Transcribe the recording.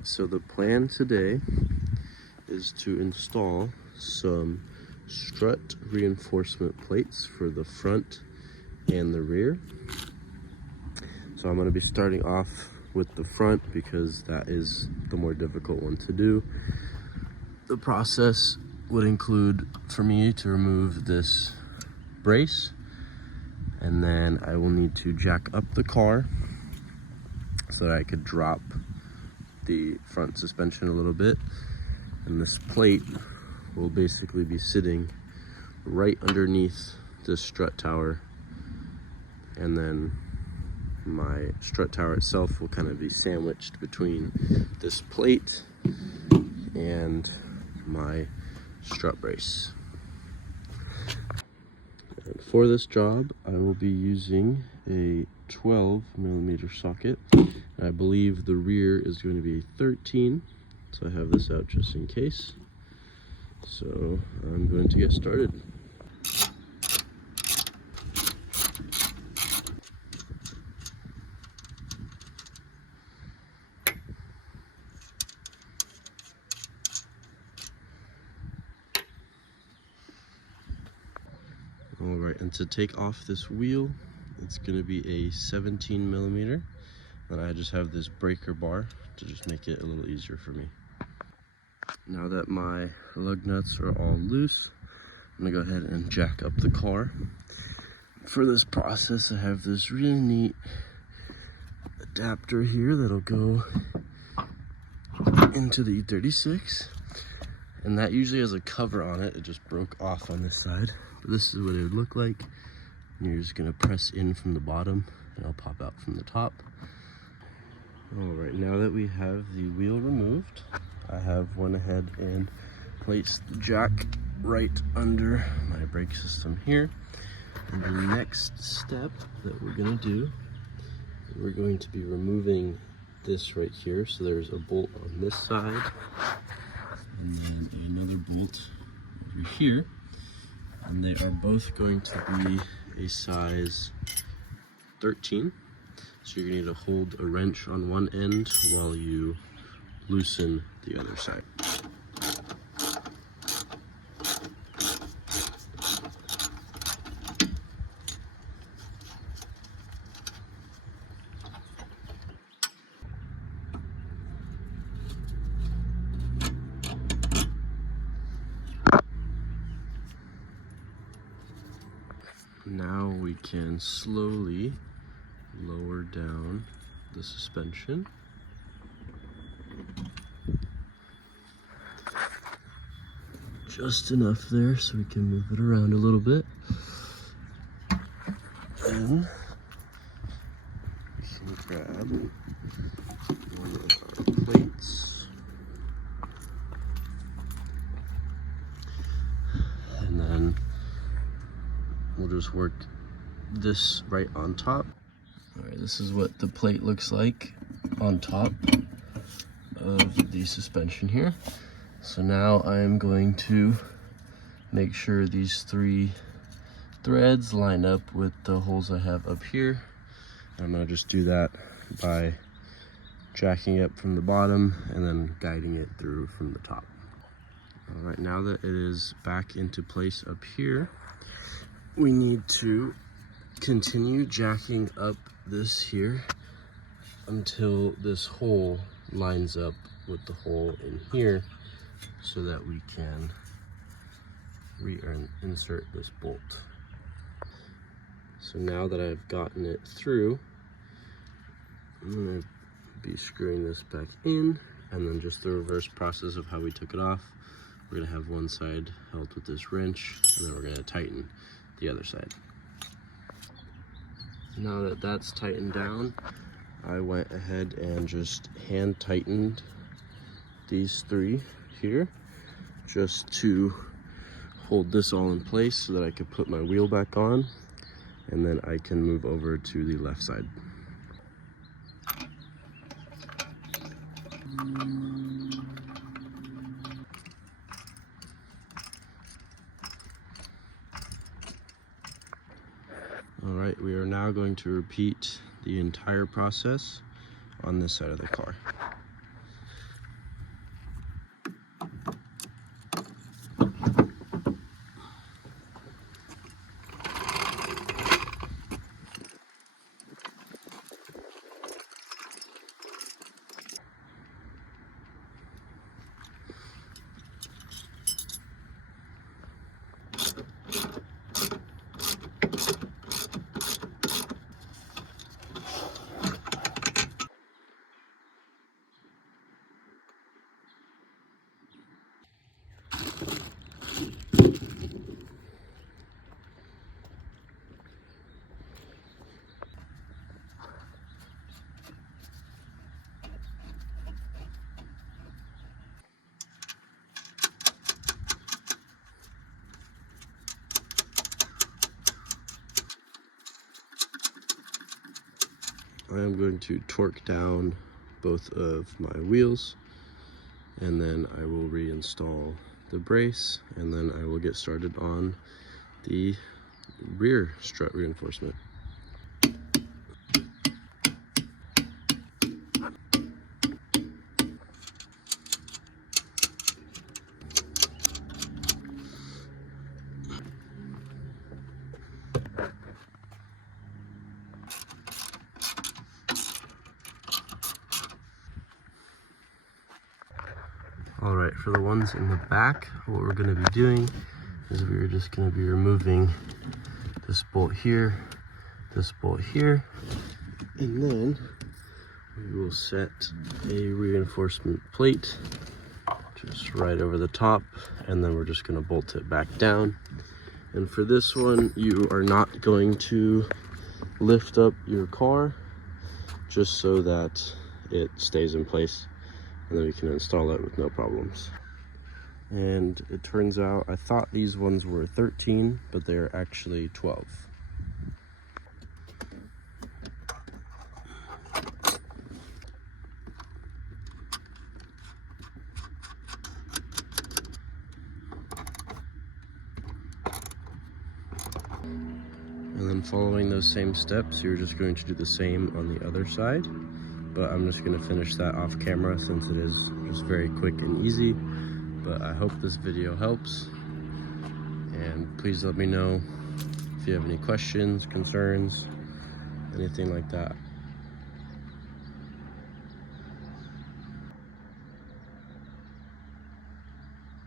Alright, so the plan today is to install some strut reinforcement plates for the front and the rear. So I'm going to be starting off with the front because that is the more difficult one to do. The process would include for me to remove this brace, and then I will need to jack up the car so that I could drop the front suspension a little bit, and this plate will basically be sitting right underneath this strut tower, and then my strut tower itself will kind of be sandwiched between this plate and my strut brace. And for this job I will be using a 12mm socket. I believe the rear is going to be 13, so I have this out just in case. So I'm going to get started. Alright, and to take off this wheel, it's going to be a 17mm. And I just have this breaker bar to just make it a little easier for me. Now that my lug nuts are all loose, I'm going to go ahead and jack up the car. For this process, I have this really neat adapter here that'll go into the E36. And that usually has a cover on it. It just broke off on this side. But this is what it would look like. And you're just going to press in from the bottom, and it'll pop out from the top. Alright, now that we have the wheel removed, I have went ahead and placed the jack right under my brake system here. And the next step that we're going to do, we're going to be removing this right here. So there's a bolt on this side, and then another bolt over here. And they are both going to be a size 13. So you're going to need to hold a wrench on one end while you loosen the other side. Now we can slowly lower down the suspension. Just enough there so we can move it around a little bit. Then we can grab one of our plates, and then we'll just work this right on top. Alright, this is what the plate looks like on top of the suspension here. So now I'm going to make sure these 3 threads line up with the holes I have up here. I'm going to just do that by jacking up from the bottom and then guiding it through from the top. Alright, now that it is back into place up here, we need to continue jacking up this here until this hole lines up with the hole in here, so that we can reinsert this bolt. So now that I've gotten it through, I'm going to be screwing this back in, and then just the reverse process of how we took it off. We're going to have one side held with this wrench, and then we're going to tighten the other side. Now that that's tightened down, I went ahead and just hand tightened these 3 here just to hold this all in place so that I could put my wheel back on, and then I can move over to the left side. Alright, we are now going to repeat the entire process on this side of the car. I am going to torque down both of my wheels, and then I will reinstall the brace, and then I will get started on the rear strut reinforcement. All right, for the ones in the back, what we're gonna be doing is we're just gonna be removing this bolt here, and then we will set a reinforcement plate just right over the top, and then we're just gonna bolt it back down. And for this one, you are not going to lift up your car, just so that it stays in place, and then we can install it with no problems. And it turns out I thought these ones were 13, but they're actually 12. And then following those same steps, you're just going to do the same on the other side. But I'm just going to finish that off camera since it is just very quick and easy. But I hope this video helps. And please let me know if you have any questions, concerns, anything like that.